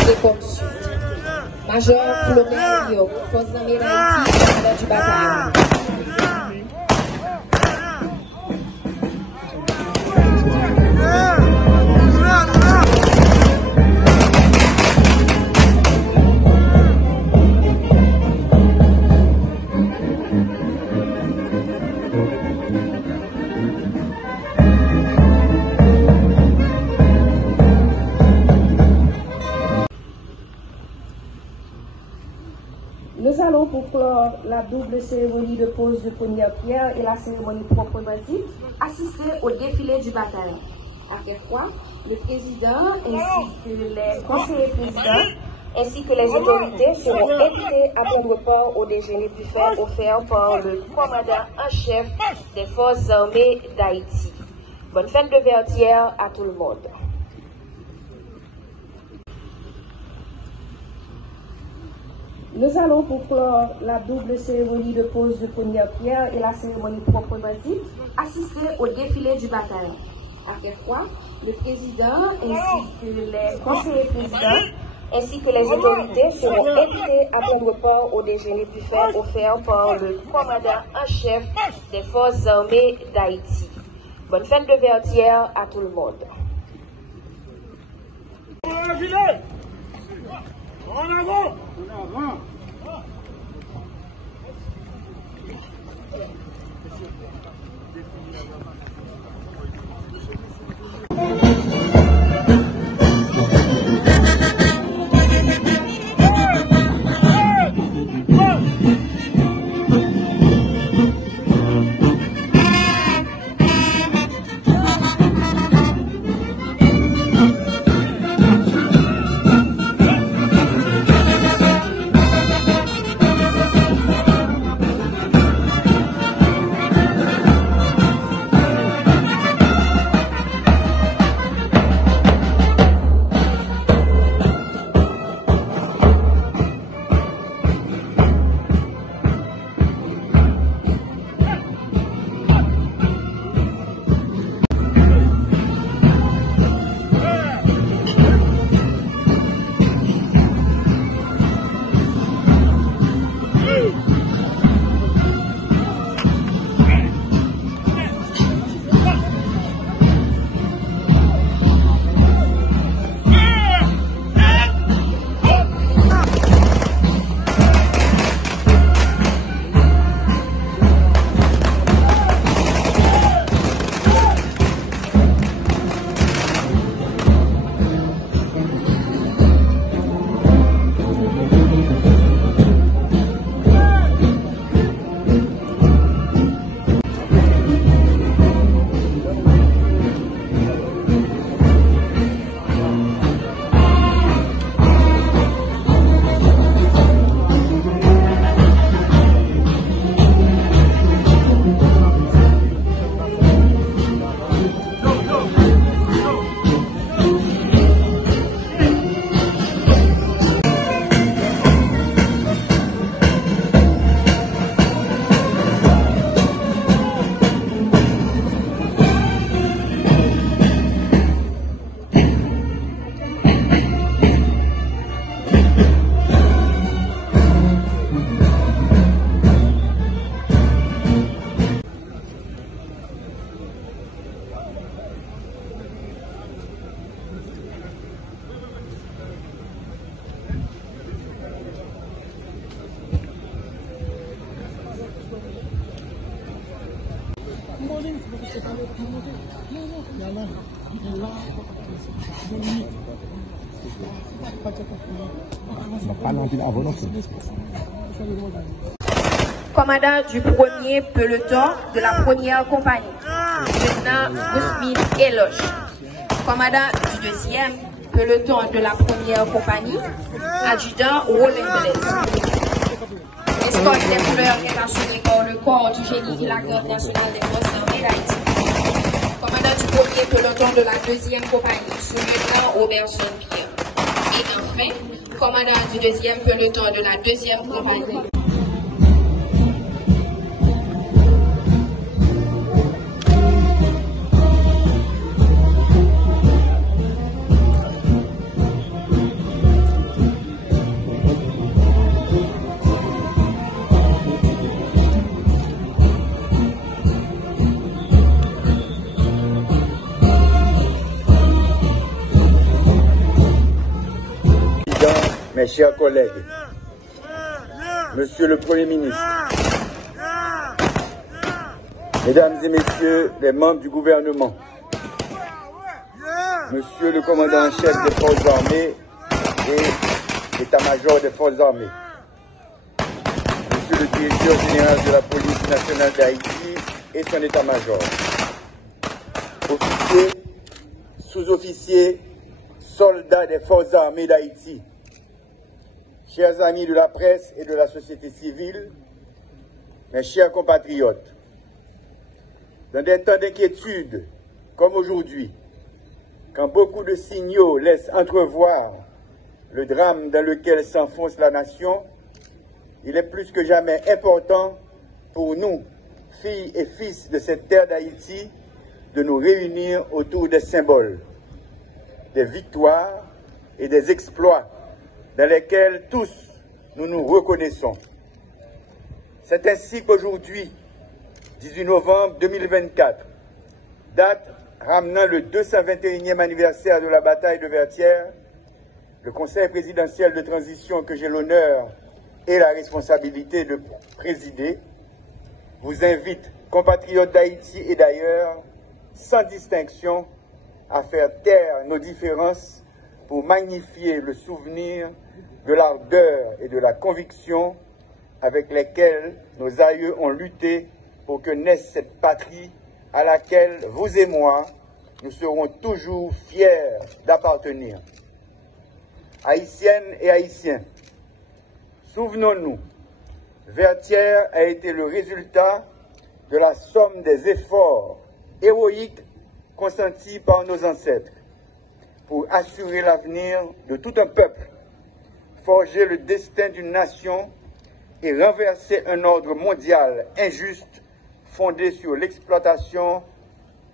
disposé comme suit. Major Philomène Rio, Force d'Armée d'Haïti, commandant du bataillon. Nous allons pour clore la double cérémonie de pose de première pierre et la cérémonie proprement dite, assister au défilé du bataillon. Après quoi, le président ainsi que les conseillers présidents ainsi que les autorités seront invités à prendre part au déjeuner buffet offert par le commandant en chef des forces armées d'Haïti. Bonne fête de Vertière à tout le monde. Nous allons pour clore la double cérémonie de pose de première pierre et la cérémonie proprement dite, assister au défilé du bataillon. Après quoi, le président ainsi que les conseillers présidents ainsi que les autorités seront invités à prendre part au déjeuner buffet offert par le commandant en chef des forces armées d'Haïti. Bonne fête de Vertière à tout le monde. En avant! En avant! Commandant du premier peloton de la première compagnie, lieutenant Gousmine Eloge. Commandant du deuxième peloton de la première compagnie, adjudant Roland Blaise. Escorte des couleurs est assurée par le corps du génie et la garde nationale des forces armées d'Haïti. Commandant du premier peloton de la deuxième compagnie, sous-lieutenant Robertson Pierre. Et enfin, commandant du deuxième peloton de la deuxième compagnie. mes chers collègues, Monsieur le Premier ministre, Mesdames et Messieurs les membres du gouvernement, Monsieur le commandant en chef des forces armées et l'état-major des forces armées, Monsieur le directeur général de la police nationale d'Haïti et son état-major, officiers, sous-officiers, soldats des forces armées d'Haïti, chers amis de la presse et de la société civile, mes chers compatriotes, dans des temps d'inquiétude comme aujourd'hui, quand beaucoup de signaux laissent entrevoir le drame dans lequel s'enfonce la nation, il est plus que jamais important pour nous, filles et fils de cette terre d'Haïti, de nous réunir autour des symboles, des victoires et des exploits dans lesquels tous nous nous reconnaissons. C'est ainsi qu'aujourd'hui, 18 novembre 2024, date ramenant le 221e anniversaire de la bataille de Vertières, le Conseil présidentiel de transition que j'ai l'honneur et la responsabilité de présider, vous invite, compatriotes d'Haïti et d'ailleurs, sans distinction, à faire taire nos différences pour magnifier le souvenir de l'ardeur et de la conviction avec lesquelles nos aïeux ont lutté pour que naisse cette patrie à laquelle vous et moi, nous serons toujours fiers d'appartenir. Haïtiennes et Haïtiens, souvenons-nous, Vertières a été le résultat de la somme des efforts héroïques consentis par nos ancêtres pour assurer l'avenir de tout un peuple, forger le destin d'une nation et renverser un ordre mondial injuste fondé sur l'exploitation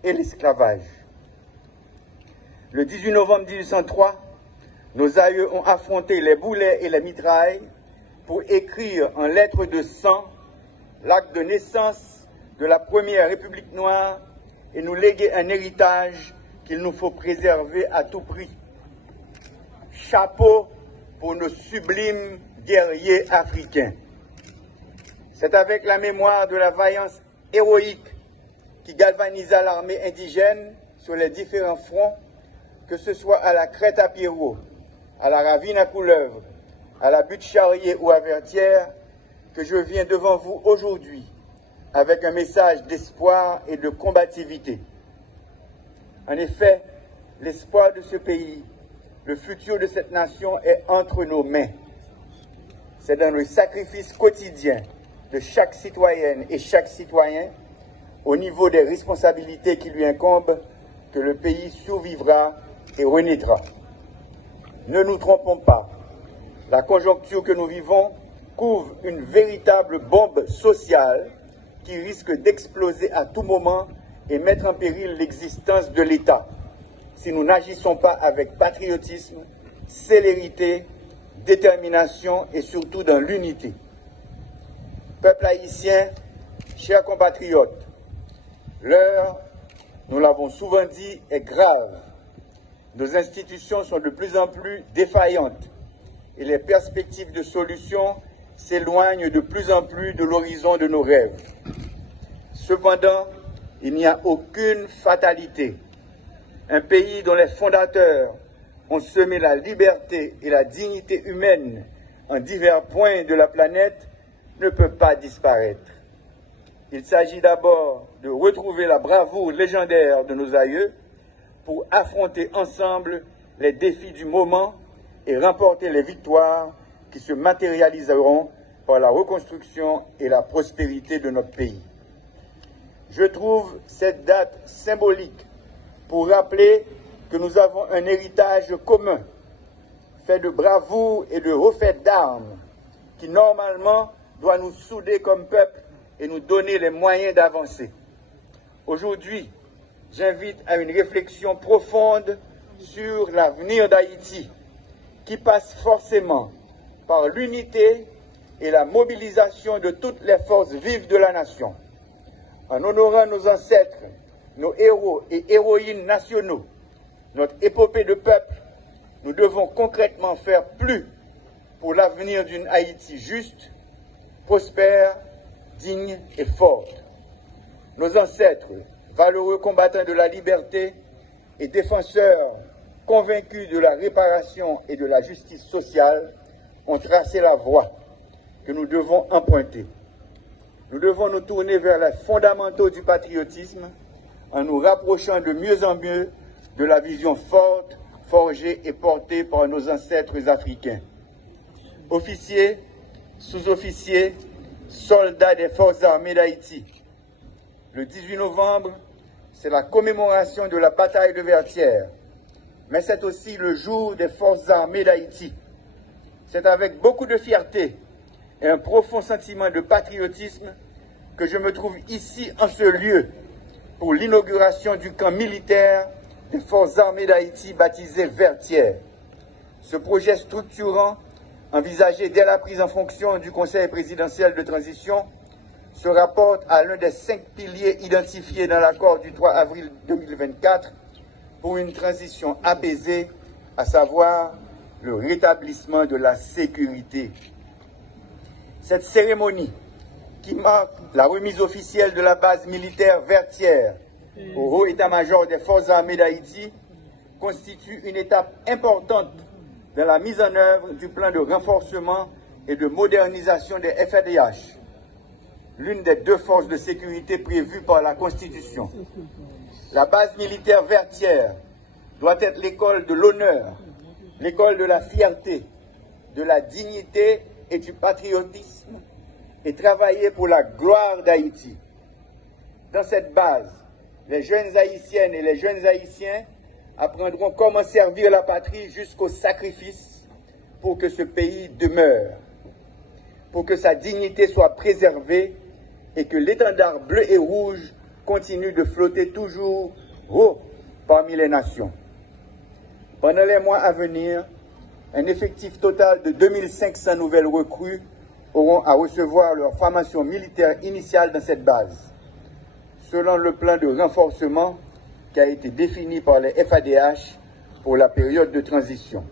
et l'esclavage. Le 18 novembre 1803, nos aïeux ont affronté les boulets et les mitrailles pour écrire en lettres de sang l'acte de naissance de la première République noire et nous léguer un héritage qu'il nous faut préserver à tout prix. Chapeau pour nos sublimes guerriers africains. C'est avec la mémoire de la vaillance héroïque qui galvanisa l'armée indigène sur les différents fronts, que ce soit à la Crête à Pierrot, à la Ravine à Couleuvre, à la Butte Charrier ou à Vertières, que je viens devant vous aujourd'hui avec un message d'espoir et de combativité. En effet, l'espoir de ce pays, le futur de cette nation est entre nos mains. C'est dans le sacrifice quotidien de chaque citoyenne et chaque citoyen, au niveau des responsabilités qui lui incombent, que le pays survivra et renaîtra. Ne nous trompons pas, la conjoncture que nous vivons couvre une véritable bombe sociale qui risque d'exploser à tout moment et mettre en péril l'existence de l'État si nous n'agissons pas avec patriotisme, célérité, détermination et surtout dans l'unité. Peuple haïtien, chers compatriotes, l'heure, nous l'avons souvent dit, est grave. Nos institutions sont de plus en plus défaillantes et les perspectives de solutions s'éloignent de plus en plus de l'horizon de nos rêves. Cependant, il n'y a aucune fatalité. Un pays dont les fondateurs ont semé la liberté et la dignité humaine en divers points de la planète ne peut pas disparaître. Il s'agit d'abord de retrouver la bravoure légendaire de nos aïeux pour affronter ensemble les défis du moment et remporter les victoires qui se matérialiseront par la reconstruction et la prospérité de notre pays. Je trouve cette date symbolique pour rappeler que nous avons un héritage commun, fait de bravoure et de refaite d'armes, qui normalement doit nous souder comme peuple et nous donner les moyens d'avancer. Aujourd'hui, j'invite à une réflexion profonde sur l'avenir d'Haïti, qui passe forcément par l'unité et la mobilisation de toutes les forces vives de la nation. En honorant nos ancêtres, nos héros et héroïnes nationaux, notre épopée de peuple, nous devons concrètement faire plus pour l'avenir d'une Haïti juste, prospère, digne et forte. Nos ancêtres, valeureux combattants de la liberté et défenseurs convaincus de la réparation et de la justice sociale, ont tracé la voie que nous devons emprunter. Nous devons nous tourner vers les fondamentaux du patriotisme en nous rapprochant de mieux en mieux de la vision forte, forgée et portée par nos ancêtres africains. Officiers, sous-officiers, soldats des forces armées d'Haïti. Le 18 novembre, c'est la commémoration de la bataille de Vertières, mais c'est aussi le jour des forces armées d'Haïti. C'est avec beaucoup de fierté et un profond sentiment de patriotisme que je me trouve ici en ce lieu pour l'inauguration du camp militaire des forces armées d'Haïti baptisé Vertières. Ce projet structurant, envisagé dès la prise en fonction du Conseil présidentiel de transition, se rapporte à l'un des 5 piliers identifiés dans l'accord du 3 avril 2024 pour une transition apaisée, à savoir le rétablissement de la sécurité. Cette cérémonie, qui marque la remise officielle de la base militaire Vertières au haut état-major des forces armées d'Haïti, constitue une étape importante dans la mise en œuvre du plan de renforcement et de modernisation des FADH, l'une des 2 forces de sécurité prévues par la Constitution. La base militaire Vertières doit être l'école de l'honneur, l'école de la fierté, de la dignité et du patriotisme, et travailler pour la gloire d'Haïti. Dans cette base, les jeunes Haïtiennes et les jeunes Haïtiens apprendront comment servir la patrie jusqu'au sacrifice pour que ce pays demeure, pour que sa dignité soit préservée et que l'étendard bleu et rouge continue de flotter toujours haut parmi les nations. Pendant les mois à venir, un effectif total de 2500 nouvelles recrues auront à recevoir leur formation militaire initiale dans cette base, selon le plan de renforcement qui a été défini par les FADH pour la période de transition.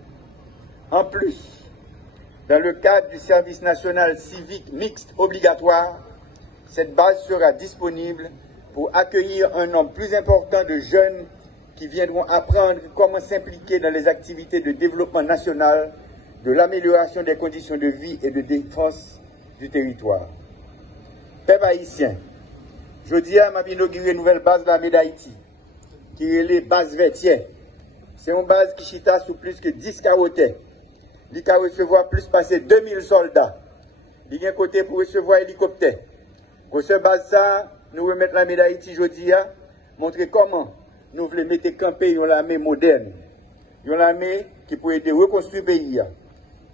En plus, dans le cadre du service national civique mixte obligatoire, cette base sera disponible pour accueillir un nombre plus important de jeunes qui viendront apprendre comment s'impliquer dans les activités de développement national, de l'amélioration des conditions de vie et de défense du territoire. Peuple haïtien, jeudi à m'a inauguré une nouvelle base de l'armée d'Haïti, qui est les bases Vertières. C'est une base qui chita sous plus que 10 carottets. Il va recevoir plus passer 2000 soldats. Il y a un côté pour recevoir hélicoptère. Pour ce base ça, nous remettons l'armée d'Haïti jeudi à montrer comment nous voulons mettre camper une armée moderne. Une armée qui peut aider à reconstruire le pays.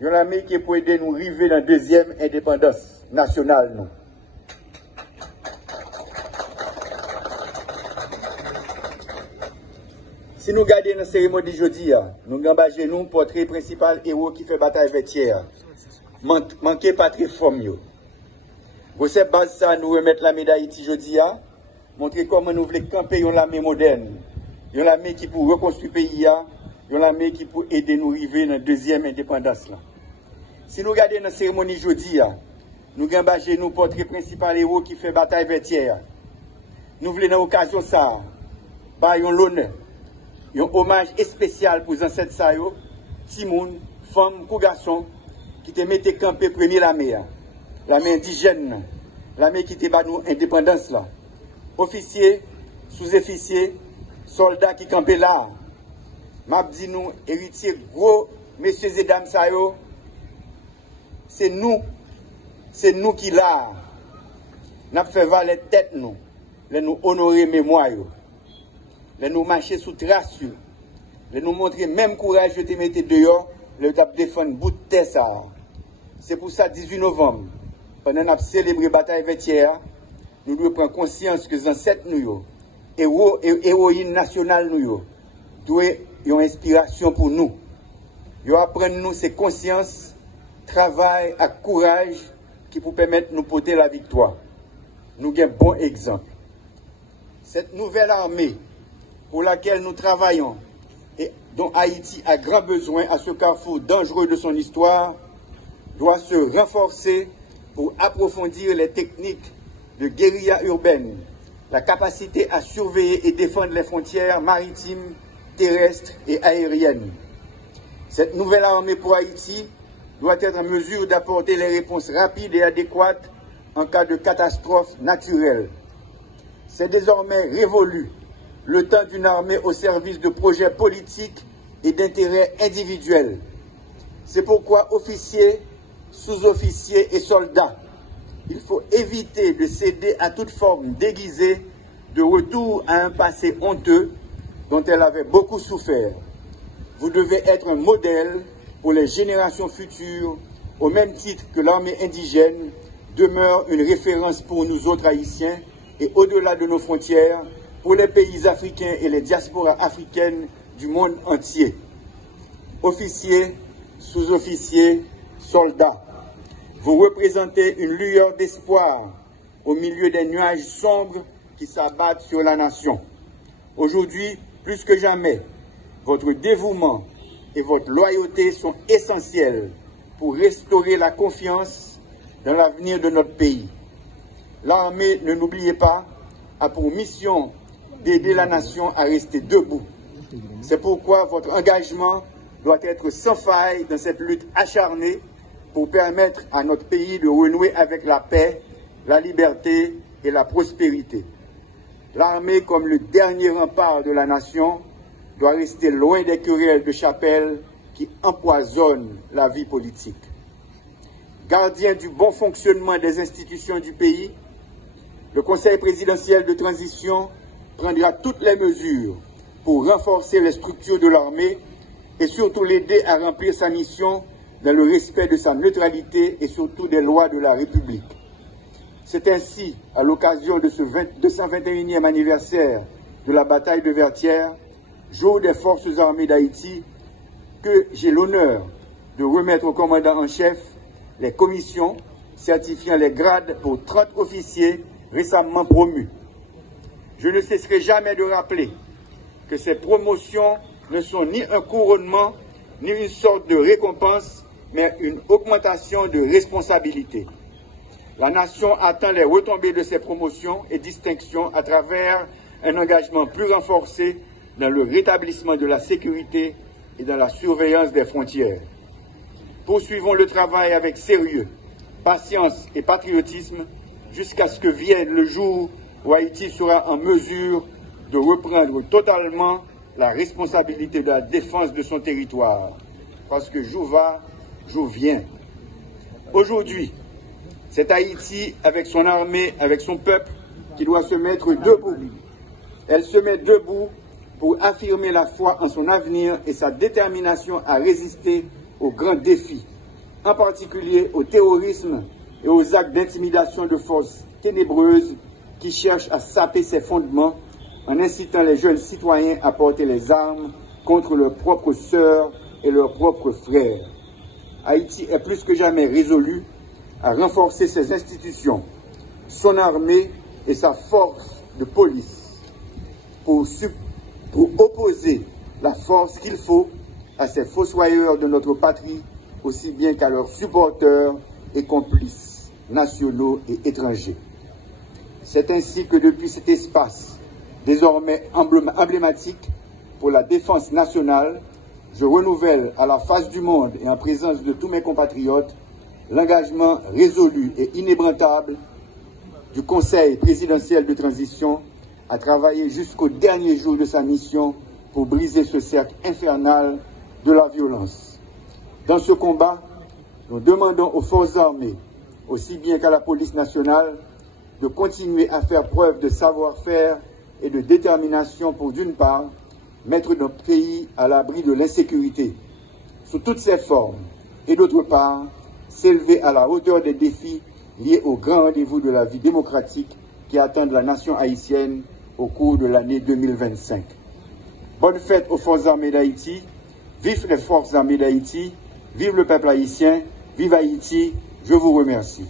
Une armée qui peut aider à nous arriver dans la deuxième indépendance nationale. Nous. Si nous regardons la cérémonie d'aujourd'hui, nous engagons nous portrait principal héros qui fait bataille Vertières. Manquez pas très forme. Pour cette base, ça, nous remettons la médaille d'aujourd'hui, montrer comment nous voulons camper une armée moderne. Une armée qui peut reconstruire le pays, une armée qui peut aider nous arriver dans la deuxième indépendance. Si nous regardons la cérémonie d'aujourd'hui, nous engagons nous portrait principal héros qui fait bataille Vertières. Nous voulons dans l'occasion ça, par l'honneur. Un hommage spécial pour les ancêtres Sayo, Timoun, femmes, garçons, qui te mettaient camper premier l'armée indigène, l'armée qui te bat nous indépendance là. Officiers, sous-officiers, soldats qui campaient là. M'a dit nous, héritiers gros, messieurs et dames Sayo, c'est nous qui là. N'a fait valer tête nous, nous honorer mémoire. Nous marcher sous trace, nous montrer même courage de te mettre dehors, de défendre bout de terre ça. C'est pour ça, 18 novembre, pendant qu'on a célébré la bataille Vertières, nous devons prendre conscience que les ancêtres nous, héros et héroïnes nationales nous, doivent une inspiration pour nous. Ils apprennent nous ces consciences, travail et courage qui pour permettre de nous porter la victoire. Nous avons un bon exemple. Cette nouvelle armée pour laquelle nous travaillons et dont Haïti a grand besoin à ce carrefour dangereux de son histoire, doit se renforcer pour approfondir les techniques de guérilla urbaine, la capacité à surveiller et défendre les frontières maritimes, terrestres et aériennes. Cette nouvelle armée pour Haïti doit être en mesure d'apporter les réponses rapides et adéquates en cas de catastrophe naturelle. C'est désormais révolu le temps d'une armée au service de projets politiques et d'intérêts individuels. C'est pourquoi officiers, sous-officiers et soldats, il faut éviter de céder à toute forme déguisée de retour à un passé honteux dont elle avait beaucoup souffert. Vous devez être un modèle pour les générations futures, au même titre que l'armée indigène demeure une référence pour nous autres Haïtiens et au-delà de nos frontières, pour les pays africains et les diasporas africaines du monde entier. Officiers, sous-officiers, soldats, vous représentez une lueur d'espoir au milieu des nuages sombres qui s'abattent sur la nation. Aujourd'hui, plus que jamais, votre dévouement et votre loyauté sont essentiels pour restaurer la confiance dans l'avenir de notre pays. L'armée, ne l'oubliez pas, a pour mission d'aider la nation à rester debout. C'est pourquoi votre engagement doit être sans faille dans cette lutte acharnée pour permettre à notre pays de renouer avec la paix, la liberté et la prospérité. L'armée, comme le dernier rempart de la nation, doit rester loin des querelles de chapelle qui empoisonnent la vie politique. Gardien du bon fonctionnement des institutions du pays, le Conseil présidentiel de transition prendra toutes les mesures pour renforcer les structures de l'armée et surtout l'aider à remplir sa mission dans le respect de sa neutralité et surtout des lois de la République. C'est ainsi, à l'occasion de ce 221e anniversaire de la bataille de Vertières, jour des forces armées d'Haïti, que j'ai l'honneur de remettre au commandant en chef les commissions certifiant les grades pour 30 officiers récemment promus. Je ne cesserai jamais de rappeler que ces promotions ne sont ni un couronnement, ni une sorte de récompense, mais une augmentation de responsabilité. La nation attend les retombées de ces promotions et distinctions à travers un engagement plus renforcé dans le rétablissement de la sécurité et dans la surveillance des frontières. Poursuivons le travail avec sérieux, patience et patriotisme jusqu'à ce que vienne le jour où Haïti sera en mesure de reprendre totalement la responsabilité de la défense de son territoire. Parce que jour va, jour vient. Aujourd'hui, c'est Haïti, avec son armée, avec son peuple, qui doit se mettre debout. Elle se met debout pour affirmer la foi en son avenir et sa détermination à résister aux grands défis, en particulier au terrorisme et aux actes d'intimidation de forces ténébreuses qui cherchent à saper ses fondements en incitant les jeunes citoyens à porter les armes contre leurs propres sœurs et leurs propres frères. Haïti est plus que jamais résolu à renforcer ses institutions, son armée et sa force de police pour opposer la force qu'il faut à ces fossoyeurs de notre patrie, aussi bien qu'à leurs supporters et complices nationaux et étrangers. C'est ainsi que depuis cet espace, désormais emblématique pour la défense nationale, je renouvelle à la face du monde et en présence de tous mes compatriotes l'engagement résolu et inébranlable du Conseil présidentiel de transition à travailler jusqu'au dernier jour de sa mission pour briser ce cercle infernal de la violence. Dans ce combat, nous demandons aux forces armées, aussi bien qu'à la police nationale, de continuer à faire preuve de savoir-faire et de détermination pour, d'une part, mettre notre pays à l'abri de l'insécurité sous toutes ses formes, et d'autre part, s'élever à la hauteur des défis liés au grand rendez-vous de la vie démocratique qui attendent la nation haïtienne au cours de l'année 2025. Bonne fête aux forces armées d'Haïti, vive les forces armées d'Haïti, vive le peuple haïtien, vive Haïti, je vous remercie.